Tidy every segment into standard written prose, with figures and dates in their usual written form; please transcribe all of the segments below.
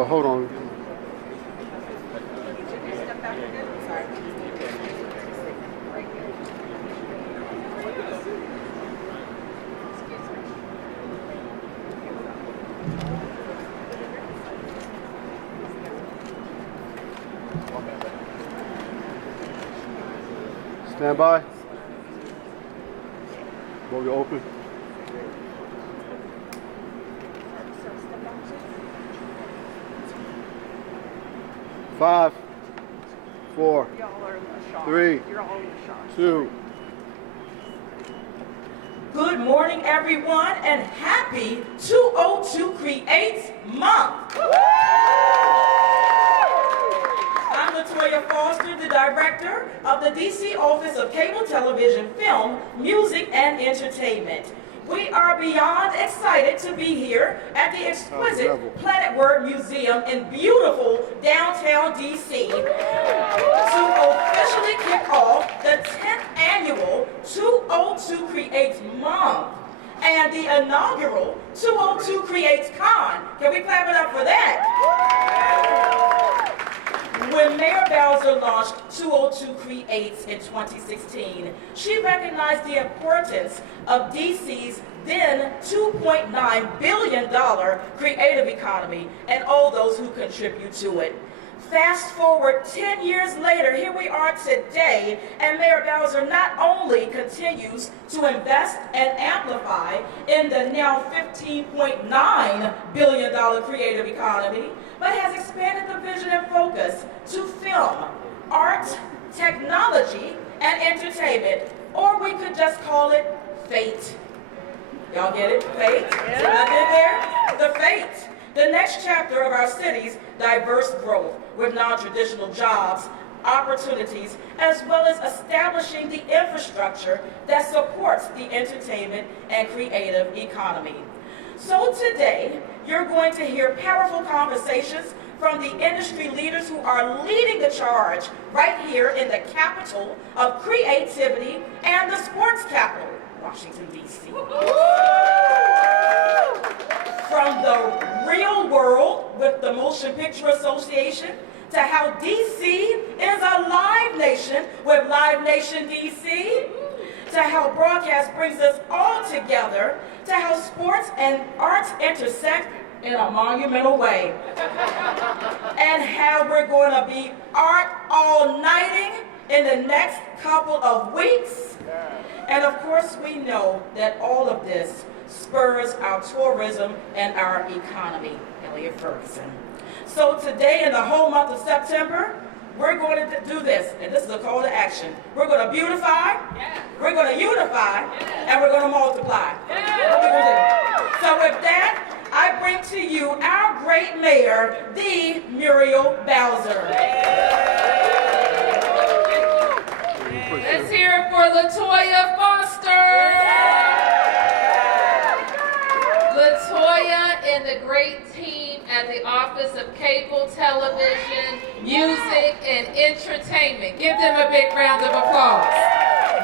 Oh, hold on. Stand by. Will you open? Five, four, three, two. Good morning, everyone, and happy 202 Creates Month. I'm Latoya Foster, the director of the DC Office of Cable Television, Film, Music, and Entertainment. We are beyond excited to be here at the exquisite Planet Word Museum in beautiful downtown DC to officially kick off the 10th annual 202 Creates Month and the inaugural 202 Creates Con. Can we clap it up for that? When Muriel Bowser launched 202 Creates in 2016, she recognized the importance of DC's then $2.9 billion creative economy and all those who contribute to it. Fast forward 10 years later, here we are today, and Muriel Bowser not only continues to invest and amplify in the now $15.9 billion creative economy, but has expanded the vision and focus to film, art, technology, and entertainment, or we could just call it fate. Y'all get it? Fate? See what I did there? The fate. The next chapter of our city's diverse growth with non-traditional jobs, opportunities, as well as establishing the infrastructure that supports the entertainment and creative economy. So today, you're going to hear powerful conversations from the industry leaders who are leading the charge right here in the capital of creativity and the sports capital, Washington, D.C. From the real world with the Motion Picture Association to how D.C. is a live nation with Live Nation D.C., to how broadcast brings us all together, to how sports and arts intersect in a monumental way, and how we're going to be art all-nighting in the next couple of weeks. And of course, we know that all of this spurs our tourism and our economy. Elliot Ferguson. So today, in the whole month of September, we're going to do this, and this is a call to action. We're going to beautify, we're going to unify, and we're going to multiply. What we're going to do. So with that, I bring to you our great mayor, the Muriel Bowser. Let's hear it for Latoya Foster. Latoya and the great team at the Office of Cable Television, Music, and Entertainment. Give them a big round of applause.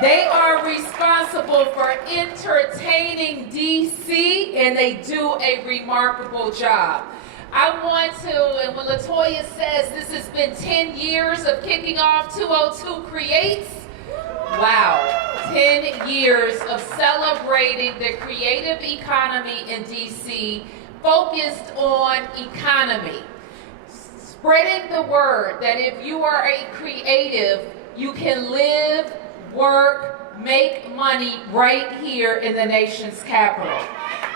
They are responsible for entertaining DC, and they do a remarkable job. I want to, and when Latoya says this has been 10 years of kicking off 202 Creates, wow, 10 years of celebrating the creative economy in DC, focused on economy. Spreading the word that if you are a creative, you can live, work, make money right here in the nation's capital.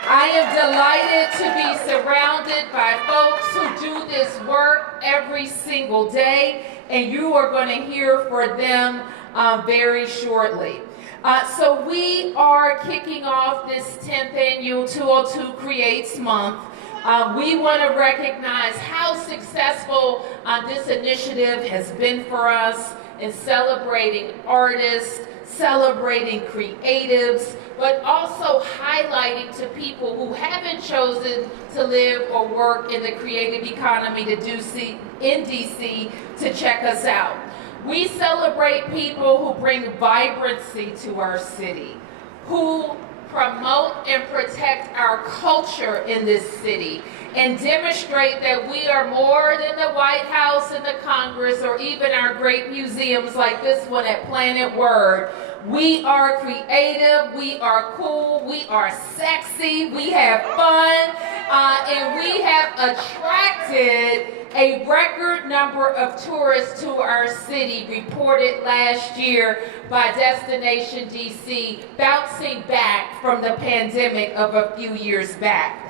I am delighted to be surrounded by folks who do this work every single day, and you are going to hear from them very shortly. So we are kicking off this 10th annual 202 Creates Month. We want to recognize how successful this initiative has been for us in celebrating artists, celebrating creatives, but also highlighting to people who haven't chosen to live or work in the creative economy in DC to check us out. We celebrate people who bring vibrancy to our city, who promote and protect our culture in this city, and demonstrate that we are more than the White House and the Congress or even our great museums like this one at Planet Word. We are creative, we are cool, we are sexy, we have fun, and we have attracted a record number of tourists to our city, reported last year by Destination DC, bouncing back from the pandemic of a few years back.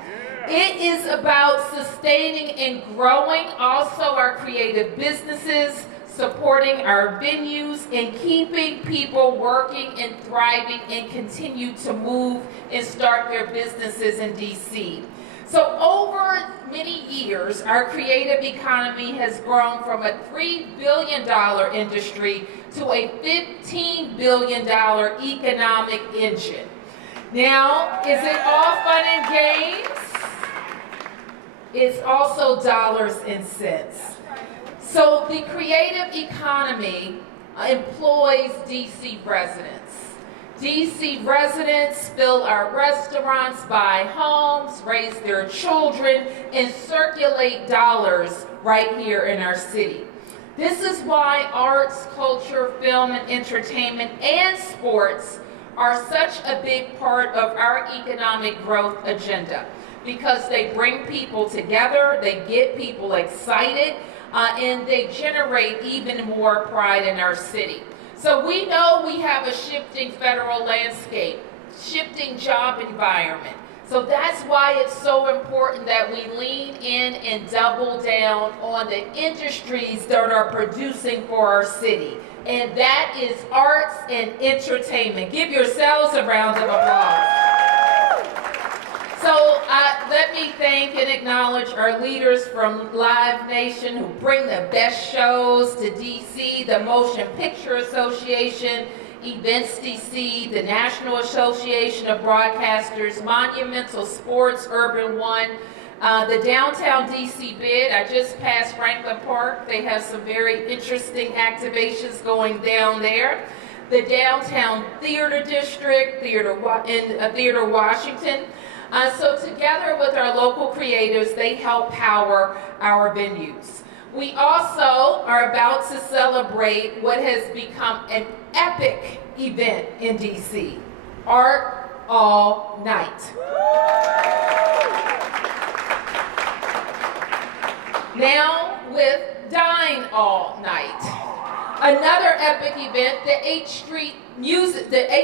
It is about sustaining and growing also our creative businesses, supporting our venues, and keeping people working and thriving and continue to move and start their businesses in DC. So over many years, our creative economy has grown from a $3 billion industry to a $15 billion economic engine. Now, is it all fun and games? It's also dollars and cents. So the creative economy employs DC residents. DC residents fill our restaurants, buy homes, raise their children, and circulate dollars right here in our city. This is why arts, culture, film, and entertainment, and sports are such a big part of our economic growth agenda, because they bring people together, they get people excited, and they generate even more pride in our city. So we know we have a shifting federal landscape, shifting job environment. So that's why it's so important that we lean in and double down on the industries that are producing for our city. And that is arts and entertainment. Give yourselves a round of applause. So let me thank and acknowledge our leaders from Live Nation who bring the best shows to DC, the Motion Picture Association, Events DC, the National Association of Broadcasters, Monumental Sports, Urban One, the Downtown DC Bid. I just passed Franklin Park. They have some very interesting activations going down there. The Downtown Theater District, Theater Washington. So together with our local creatives, they help power our venues. We also are about to celebrate what has become an epic event in DC, Art All Night. Now with Dine All Night. Another epic event, the H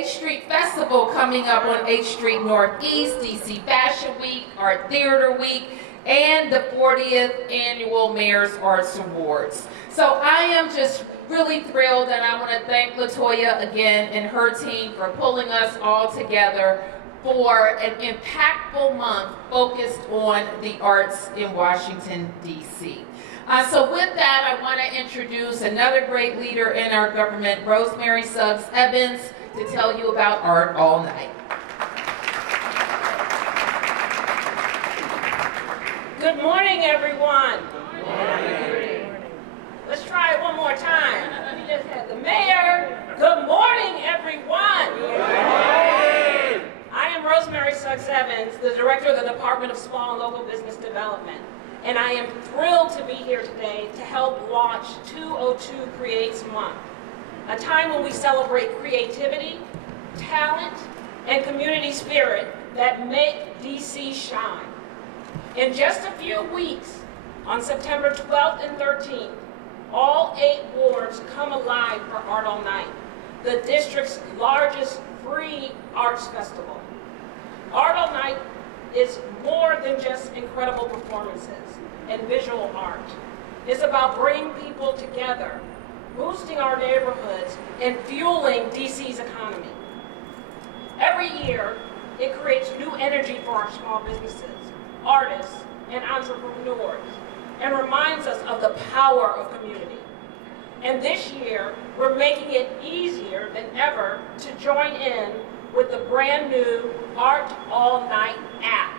Street Festival coming up on H Street Northeast, DC Fashion Week, Art Theater Week, and the 40th Annual Mayor's Arts Awards. So I am just really thrilled, and I want to thank LaToya again and her team for pulling us all together for an impactful month focused on the arts in Washington, D.C. So with that, I want to introduce another great leader in our government, Rosemary Suggs Evans, to tell you about Art All Night. Good morning, everyone. Good morning. Let's try it one more time. We just had the mayor. Good morning, everyone. Good morning. I am Rosemary Suggs Evans, the director of the Department of Small and Local Business Development. And I am thrilled to be here today to help launch 202 Creates Month, a time when we celebrate creativity, talent, and community spirit that make DC shine. In just a few weeks, on September 12th and 13th, all 8 wards come alive for Art All Night, the district's largest free arts festival. Art All Night is more than just incredible performances and visual art. It's about bringing people together, boosting our neighborhoods, and fueling DC's economy. Every year, it creates new energy for our small businesses, artists, and entrepreneurs, and reminds us of the power of community. And this year, we're making it easier than ever to join in with the brand new Art All Night app.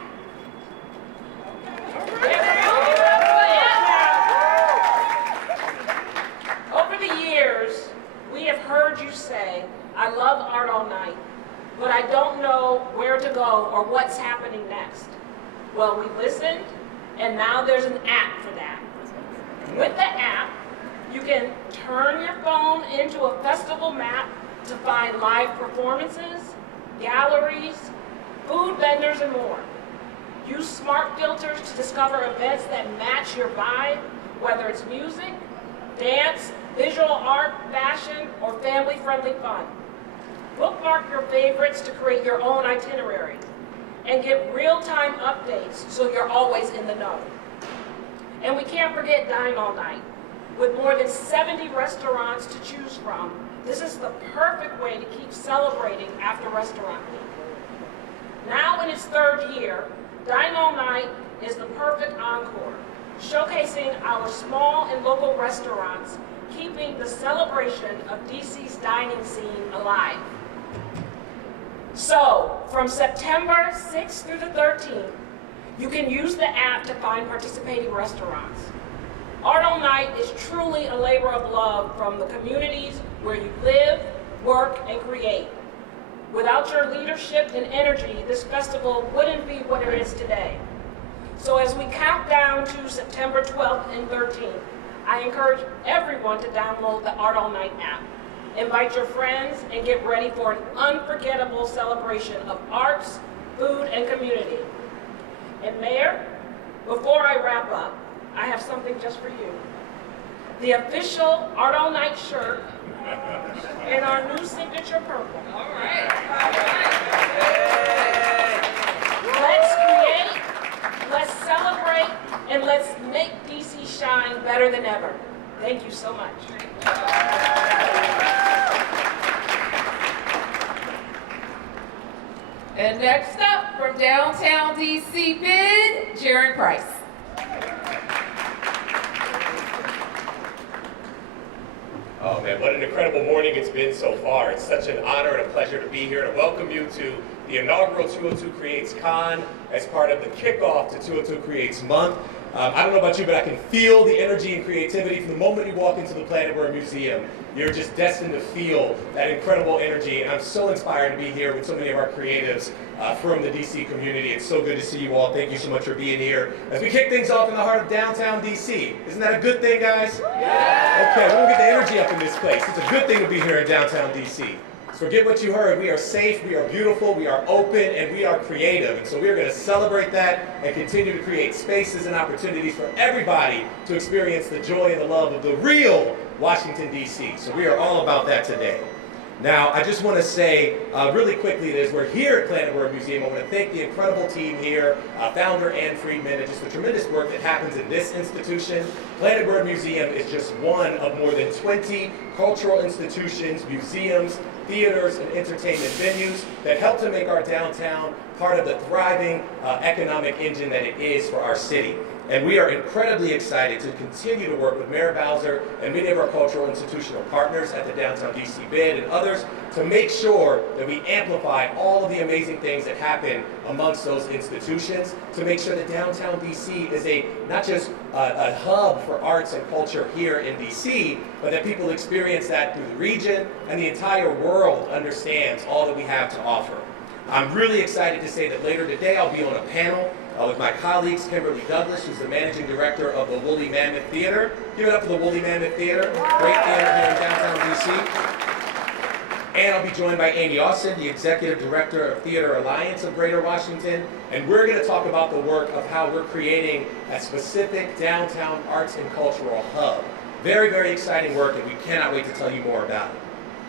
Over the years, we have heard you say, I love Art All Night, but I don't know where or what's happening next? Well, we listened, and now there's an app for that. With the app, you can turn your phone into a festival map to find live performances, galleries, food vendors, and more. Use smart filters to discover events that match your vibe, whether it's music, dance, visual art, fashion, or family-friendly fun. Bookmark your favorites to create your own itinerary and get real-time updates so you're always in the know. And we can't forget Dine All Night. With more than 70 restaurants to choose from, this is the perfect way to keep celebrating after Restaurant Week. Now in its third year, Dine All Night is the perfect encore, showcasing our small and local restaurants, keeping the celebration of DC's dining scene alive. So, from September 6th through the 13th, you can use the app to find participating restaurants. Art All Night is truly a labor of love from the communities where you live, work, and create. Without your leadership and energy, this festival wouldn't be what it is today. So as we count down to September 12th and 13th, I encourage everyone to download the Art All Night app. Invite your friends and get ready for an unforgettable celebration of arts, food, and community. And Mayor, before I wrap up, I have something just for you. The official Art All Night shirt and our new signature purple. All right. Let's create, let's celebrate, and let's make DC shine better than ever. Thank you so much. And next up, from downtown DC bid, Jaron Price. Oh man, what an incredible morning it's been so far. It's such an honor and a pleasure to be here to welcome you to the inaugural 202 Creates Con as part of the kickoff to 202 Creates Month. I don't know about you, but I can feel the energy and creativity from the moment you walk into the Planet Word Museum. You're just destined to feel that incredible energy, and I'm so inspired to be here with so many of our creatives from the DC community. It's so good to see you all. Thank you so much for being here. As we kick things off in the heart of downtown DC. Isn't that a good thing, guys? Yeah. Okay, we'll get the energy up in this place. It's a good thing to be here in downtown DC. Forget what you heard. We are safe, we are beautiful, we are open, and we are creative. And so we are going to celebrate that and continue to create spaces and opportunities for everybody to experience the joy and the love of the real Washington, D.C. So we are all about that today. Now, I just want to say really quickly that as we're here at Planet Word Museum, I want to thank the incredible team here, founder Ann Friedman, and just the tremendous work that happens in this institution. Planet Word Museum is just one of more than 20 cultural institutions, museums, theaters, and entertainment venues that help to make our downtown part of the thriving economic engine that it is for our city. And we are incredibly excited to continue to work with Muriel Bowser and many of our cultural institutional partners at the Downtown DC Bid and others to make sure that we amplify all of the amazing things that happen amongst those institutions, to make sure that downtown DC is not just a hub for arts and culture here in DC, but that people experience that through the region and the entire world understands all that we have to offer. I'm really excited to say that later today I'll be on a panel with my colleagues, Kimberly Douglas, who's the managing director of the Woolly Mammoth Theater. Give it up for the Woolly Mammoth Theater, great theater here in downtown DC. And I'll be joined by Amy Austin, the executive director of Theater Alliance of Greater Washington. And we're going to talk about the work of how we're creating a specific downtown arts and cultural hub. Very, very exciting work, and we cannot wait to tell you more about it.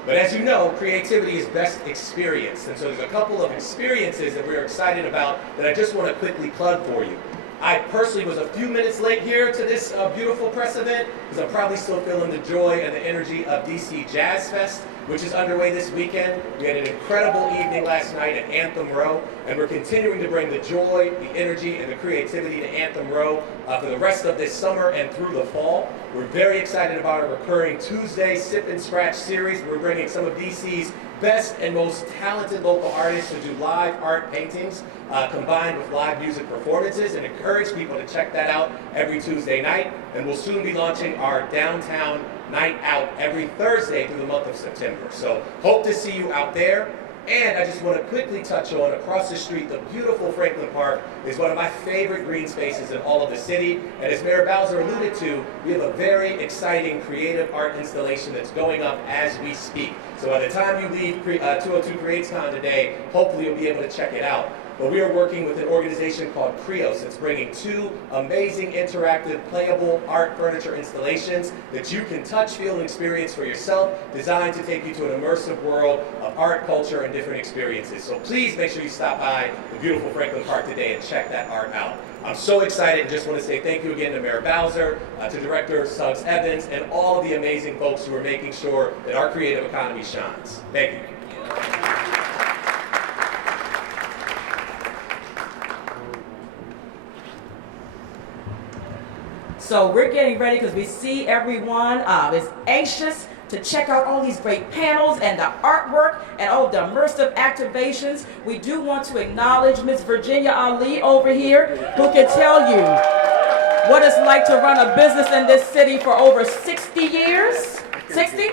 But as you know, creativity is best experienced, and so there's a couple of experiences that we're excited about that I just want to quickly plug for you. I personally was a few minutes late here to this beautiful press event because I'm probably still feeling the joy and the energy of DC Jazz Fest, which is underway this weekend. We had an incredible evening last night at Anthem Row, and we're continuing to bring the joy, the energy, and the creativity to Anthem Row for the rest of this summer and through the fall. We're very excited about our recurring Tuesday Sip and Scratch series. We're bringing some of DC's best and most talented local artists to do live art paintings combined with live music performances, and encourage people to check that out every Tuesday night. And we'll soon be launching our downtown night out every Thursday through the month of September. So hope to see you out there. And I just want to quickly touch on, across the street, the beautiful Franklin Park is one of my favorite green spaces in all of the city. And as Mayor Bowser alluded to, we have a very exciting creative art installation that's going up as we speak. So by the time you leave 202 Creates Con today, hopefully you'll be able to check it out. But we are working with an organization called Creos that's bringing 2 amazing interactive playable art furniture installations that you can touch, feel, and experience for yourself, designed to take you to an immersive world of art, culture, and different experiences. So please make sure you stop by the beautiful Franklin Park today and check that art out. I'm so excited and just want to say thank you again to Mayor Bowser, to Director Suggs Evans, and all of the amazing folks who are making sure that our creative economy shines. Thank you. So we're getting ready because we see everyone is anxious to check out all these great panels and the artwork and all the immersive activations. We do want to acknowledge Ms. Virginia Ali over here, who can tell you what it's like to run a business in this city for over 60 years. 60?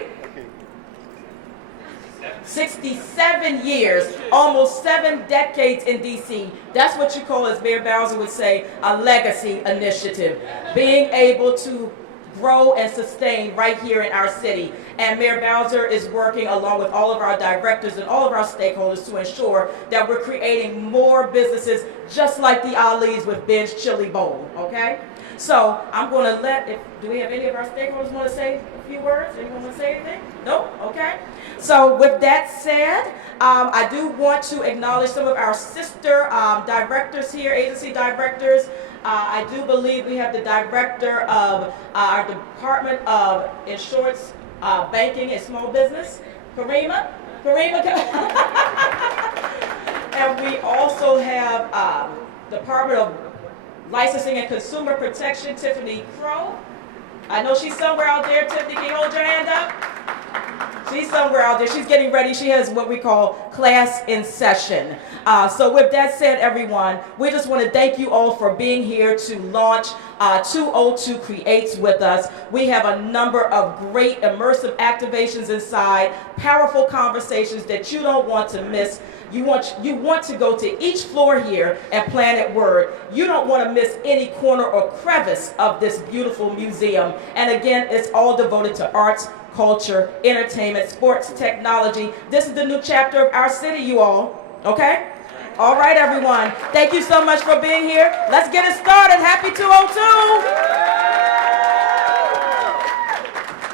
67 years, almost 7 decades in DC. That's what you call, as Mayor Bowser would say, a legacy initiative. Being able to grow and sustain right here in our city. And Mayor Bowser is working along with all of our directors and all of our stakeholders to ensure that we're creating more businesses just like the Ali's with Ben's Chili Bowl, okay? So I'm going to do we have any of our stakeholders want to say a few words? Anyone want to say anything? No? Okay. So with that said, I do want to acknowledge some of our sister directors here, agency directors. I do believe we have the director of our Department of Insurance, Banking and Small Business, Karima. And we also have Department of Licensing and Consumer Protection, Tiffany Crow. I know she's somewhere out there. Tiffany, can you hold your hand up? She's somewhere out there. She's getting ready. She has what we call class in session. So with that said, everyone, we just want to thank you all for being here to launch 202 Creates with us. We have a number of great immersive activations inside, powerful conversations that you don't want to miss. You want to go to each floor here at Planet Word. You don't want to miss any corner or crevice of this beautiful museum. And again, it's all devoted to arts, culture, entertainment, sports, technology. This is the new chapter of our city, you all. Okay? All right, everyone. Thank you so much for being here. Let's get it started. Happy 202.